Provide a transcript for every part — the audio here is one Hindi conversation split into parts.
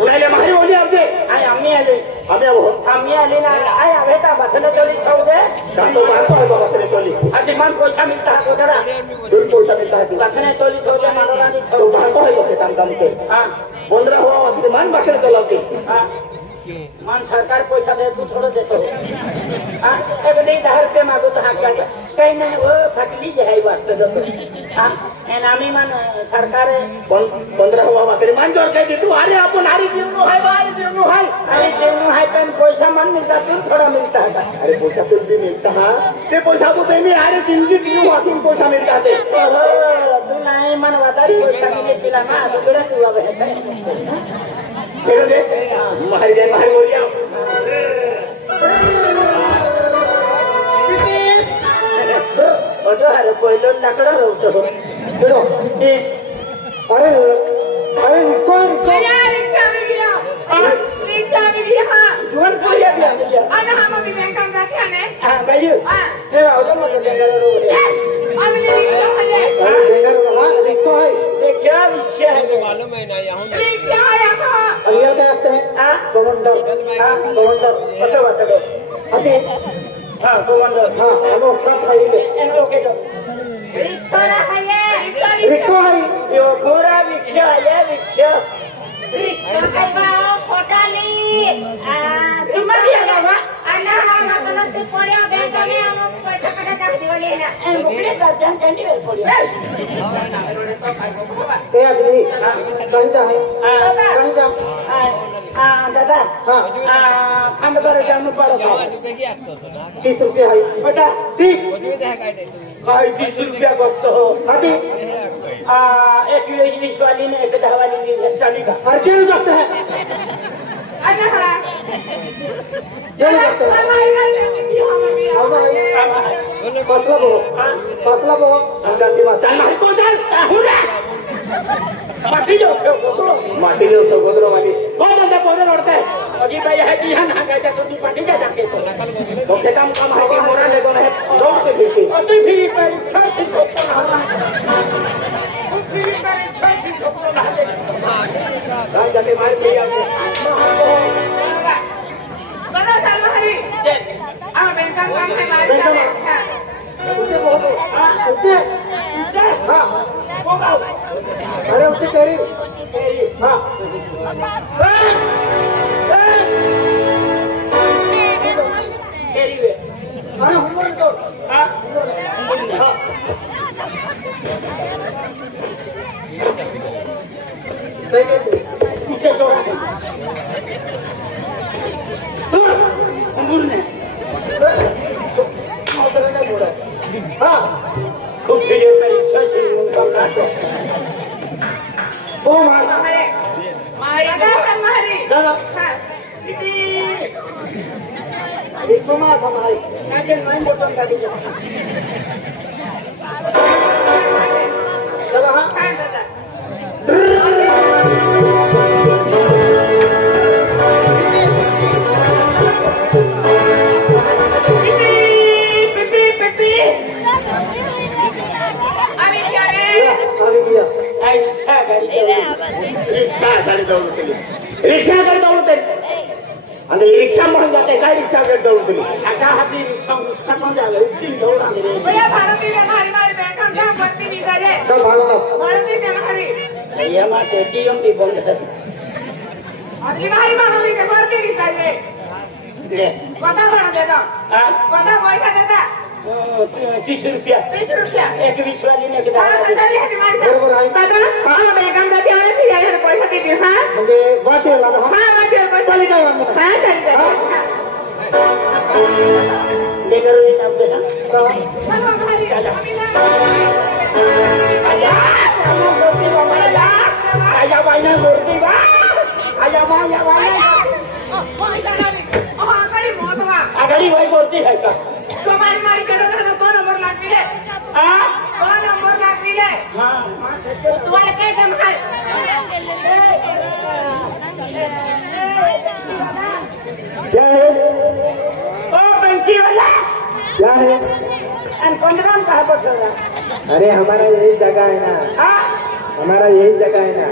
उन्हाळ्या माही ओली आमचे आय आम्ही आले आम्ही आले ना आय आवे का बसने चोली खाऊ दे सांगतो मारतो आहे बाबा तरी चोली अति मन पैसा मिलता है कोठरा दूर पैसा मिळता है बसने चोली खाऊ दे मनोरानी तो भागतो आहे लोक काम काम के हां बोंद्रा हुआ होती मान भाषण चलावते हां मान सरकार पैसा दे तू थोड़ा देतो हां एक नहीं दहर से मागो तो हाथ लगा काही नाही वो फटली जे है वाटतं देतो हां एन आम्ही मन सरकार 15 हुआ तरी मान जोर काय तू अरे आपण अरे जीवनो है अरे जीवनो है पण पैसा मन मिलता तू थोड़ा मिलता है अरे पैसा फिर भी मिलता है ते पैसा को नहीं अरे जिंदगी क्यों वाकिंग पैसा मिलता है तू नाही मन वातारी पैसा मिले पिला ना दुगड़ा तू अब है केलं दे मारी बोलिया अरे पहिलं लाकडा राहतो चलो अरे कौन रिक्शा में गया हां जीवन कोई अभी आ गया अरे हम अभी बैंक में जाते हैं ने हां भाई ये आओ तो मत जंगल रो अभी रिक्शा है रिक्शा है देखिए रिक्शा है मालूम है ना यहाँ रिक्शा है यहां अलिया क्या कहते हैं हां कमांडर बता अति हां कमांडर हां हम सब खाइए इन लोग के रिक्शा है ये रिक्शा है यो पूरा रिक्शा है रिक्शा रिक्शा का फोटा नहीं तुम्हारी आ गया अन्ना हम मतलब से पड़े बैंक में हम पैसा कटा कर दिवाली है ना मुकड़े का जान कैंडी में पड़ी ए आदमी कहीं जा कहीं जा दादा हाँ खंड पर जाने पड़ेगा 30 रुपये है बेटा 30 भाई 30 रुपया बचतो हो हाथी एक इंग्लिश वाली ने एक दवा वाली ने चाली का हर चीज जाते हैं अन्ना ये जाते हैं फसला बहुत जाती बात चल नहीं को चल हुरा माटी जो गोदरो माटी जो गोदरो वाली कौन बंदा पौधे लड़ता है अजी भाई है कि हम गए तो तू पार्टी जा जाके तो के काम है कि मोरा ले दो है दौड़ के फिरती अभी फ्री पर छाती को पढ़ाना फ्री पर छाती को पढ़ाना गाय जाके मार के आते दादा हमारी हम बैंक का काम है हमारे उससे हाँ अरे उससे तेरी हाँ अरे हुमर तो हाँ पीछे जो अंगूर ने हाँ खूब खेलिए परीक्षा से उनका काटो वो मार दादा हमारी दादा एक सौ मार हमारी ना के नाइन बटन का दिया चलो हाँ हां दादा रिक्षा दौड़ते अंदर रिक्षा म्हणून जाते काय रिक्षा दौड़ते आता हाती रिक्षा उसका कौन जावे तीन दौड़ा मेरे भैया भारत की हमारी हमारी बैंक में क्या भर्ती नहीं करे सब भागो भारत की हमारी ये मां एटीएम भी बंद है अभी हमारी भारत की भर्ती नहीं करे ले पता बना देता हां पता पैसा देता 30 रुपया 20 रुपया एक 20 वाली ने के हां दादा दादा हमारी बरोबर आहे दादा हां बैंक में जाते हैं फिर यार पैसा दे हां म्हणजे वाटेला ना हां बाकी पैसा चली काय मग हां चल लेकर ये नाम दे चलो हमारी आया वाला मूर्ति बा आया वाला आगड़ी वही मूर्ति है का तुम्हारी मारी करो ना 2 नंबर लाग मिले हां 2 नंबर लाग मिले हां तुम्हारे क्या काम है क्या है ओ बैंकी वाला क्या है एन 15 कहां पर चल रहा अरे हमारा यही जगह है ना हां हमारा यही जगह है ना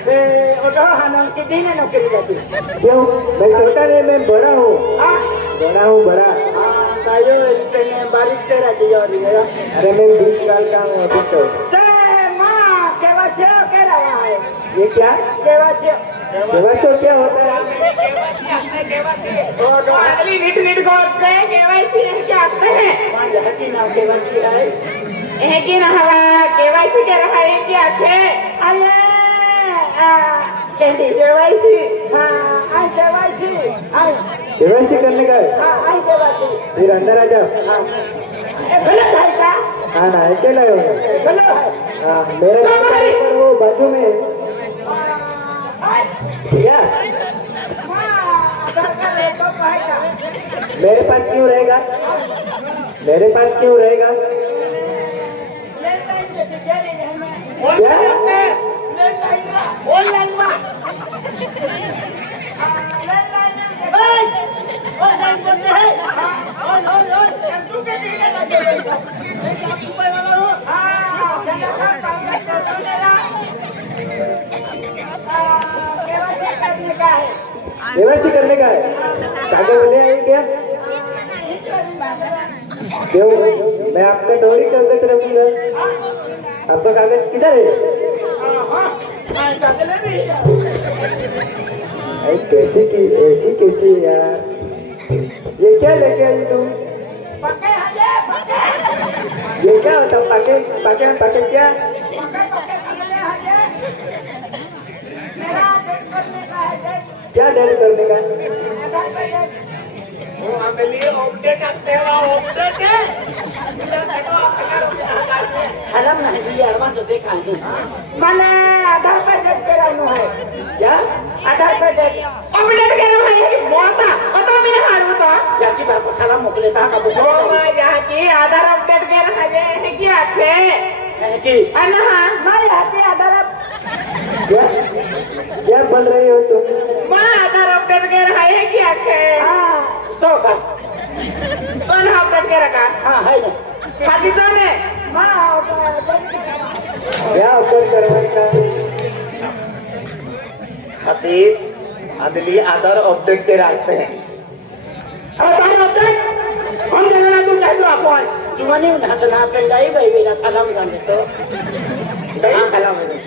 ओटो हानन कितनी ने नौकरी जाती क्यों? मैं छोटा नहीं, मैं बड़ा हूँ। हाँ बड़ा हूँ, बड़ा। कायो इसने बारिश से रहती है और मेरा अरे मैं 20 साल का हूँ अभी तो। माँ केवासियो कह रहा है ये क्या? केवासियो केवासियो क्या होता है? अगली नीट को केवाईसी है क्या आते हैं वहाँ यहाँ की नाम केवासी है है कि ना हवा केवाईसी कह रहा है क्या थे अरे कैंडी केवाईसी हाँ आई केवासी आई केवाईसी करने का है? हाँ आई केवासी फिर अंदर आ जाओ। गलत है क्या हाँ ना, अकेला हो। गलत है हाँ, मेरे घर का ऊपर वो बाजू में है। क्या? मेरे पास क्यों रहेगा? मेरे पास क्यों रहेगा? क्या? केवाईसी करने का है? कागज बोले हैं क्या? क्यों? मैं आपका थोड़ी कागज रखूंगा। आपका कागज किधर है? अरे कैसी की ऐसी कैसी यार? ये क्या लेके आई तुम? ये क्या होता? पैकेट पैकेट पैकेट क्या? क्या डेट करने का? हलम नहीं दिया अरमान तो देखा है मैंने आधार पर डेट करा है क्या? आधार पर डेट अपडेट कह रहा है बोलता बता मैंने हाल बता जाकी बार को सलाम मोकले था कब ओ माय गॉड की आधार अपडेट कह रहा है क्या थे कि अना मैं आते आधार क्या? क्या बोल रही हो तुम? मां आधार अपडेट कह रहा है क्या थे हाँ तो का कौन अपडेट कह रहा हाँ है ना खाती तो ने माँ क्या ऑफर करवाने का? हफीज अदली आधार अपडेट के रास्ते हैं। आधार अपडेट हम जानना तू क्या तो अपन जुमानी उन्हें हसना कर जाए भाई मेरा सलाम जाने तो नहीं खला मैंने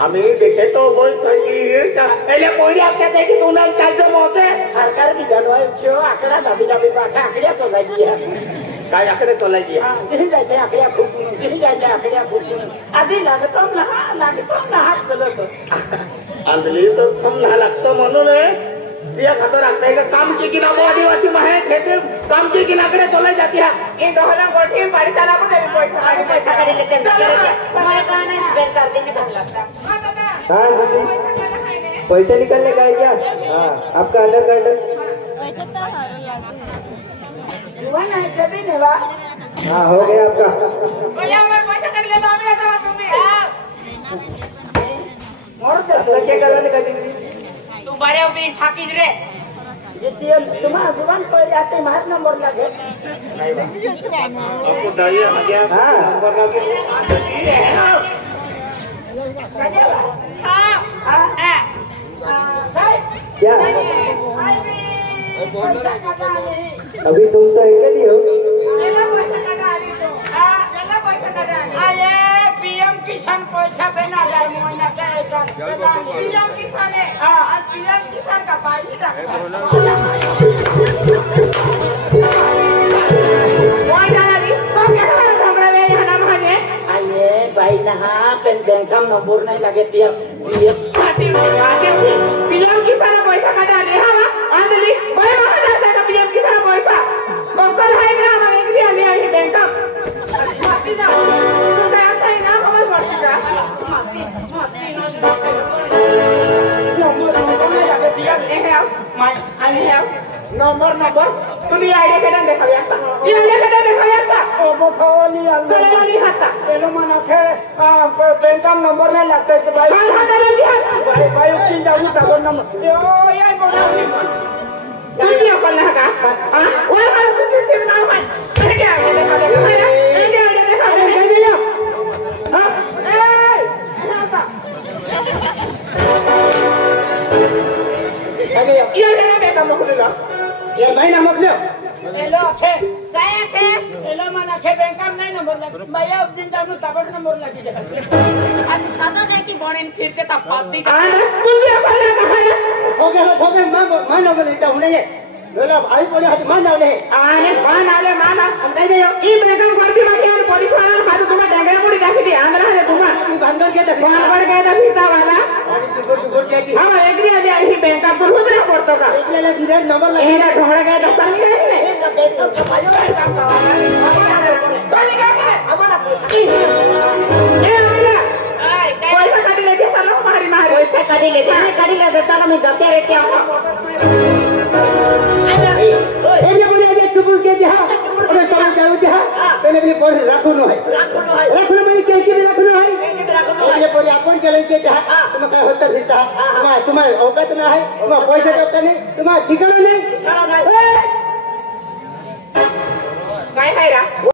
हमें देखे तो बोल पहले कोई आपके देखे तू ना कैसे मोते सरकार भी जानवाए क्यों आंकड़ा दबी दबी बाटा आंकड़े तो लगी है काय आकडे तोलायची जिही जायचे आकड्या फुटून जिही जायचे आकड्या फुटून आधी लागतो ना हात गलत अंधली तो थम ना लागतो म्हणून या खातर लागतंय का काम की किना आदिवासी माहे खेते काम की किनाकडे तोलाई जाती है ये दोहला गोठी बड़ी ताला को देवी पैसा करी लेते हैं तुम्हारे कहां नहीं बेच कर देने का लगता हाँ दीदी, पैसे निकलने का है क्या? हाँ, आपका आधार कार्ड? जुवान आहे कभी नेवा हाँ, हो गया आपका। भैया मैं पैसा कर लेता हूं मैं तो तुम्हें मोर आपका क्या कराने का दीदी? तू बारे उभी ठाकी रे जितिया तुम्हारा जुबान पर आते मार नंबर लगे आपको डालिए आ गया हाँ। नंबर लगे हां हां साहब क्या? पैसा कटा नहीं अभी तुम तो अकेली हो। चला पैसा कटा ली तो चला पैसा कटा ली आये पीएम किसान पैसा देना 1000 महीना के पीएम किसान है आज पीएम किसान का पाई था कोई जाना नहीं तो क्या हमरा में यहाँ नाम है आये भाई नहा पेन बैंक का नंबर नहीं लगे पीएम पीएम किसान पैसा कटा ले हाँ आंधली भाई वहाँ जाता है पीएम किसान पैसा बक्कर है ना हम एक दिया ले आई बैंक का माती जा तू जाता है ना हमारे बढ़ती जा माती नंबर नहीं लगे पीएम नंबर तू नहीं आईडिया केना देखा याता ये आईडिया केना देखा याता ओ मोठोली चले वाली हाता तेलो मना थे बैंक का नंबर नहीं लगता है भाई काल हाता ले दिया भाई भाई उसी जाऊँ तब नंबर यो यार बोला तू क्या करना है का हां वो वाला तू ना भाई क्या आईडिया देखा देखा भाई आईडिया देखा देखा हां ए हाता ये लेना बेटा मोकले लो ये महीना मोकल्यो एलो अखे काय थे एलो मन अखे बैंक काम नाही नंबर लाग माया दिन दानु ताबड नंबर लागी जा आज सादा जाय की बणेन फिरते ता पाती जा तू भी अपना कहां हो गए मान हो गए इटा होने ये बोला भाई बोले हाथ मान जाओ ले आने मान आले माना अंदर गयो ई बेगम करती बाकी और पुलिस वाला हाथ तुमा डंगरा मुड़ी राखी दी आंध्रा है तुमा तू बंदर के तो बराबर के तो फिरता वाला गुड के की हां एग्री आ जाए ही बैंक का तो उधर पड़तो का इसलिए ले नंबर लगे एना ढोड़ा गए तो कर गए ने बैंक काम सफाई काम करवाना तो निकाल के अब ए आला पैसा काटी लेके चलो मारी मारी पैसा काटी ले चलो मैं जब तेरे के ये बोले ये चुपुल के जहां अबे सब जाऊ जहां पहले भी बोल रखो न है रखो मैं के रखो है ये बोले अपन चले के जहां तुम का होता फिरता तुम्हारे औकात ना है तुम पैसा देता नहीं तुम्हारा ठिकाना नहीं काय है रा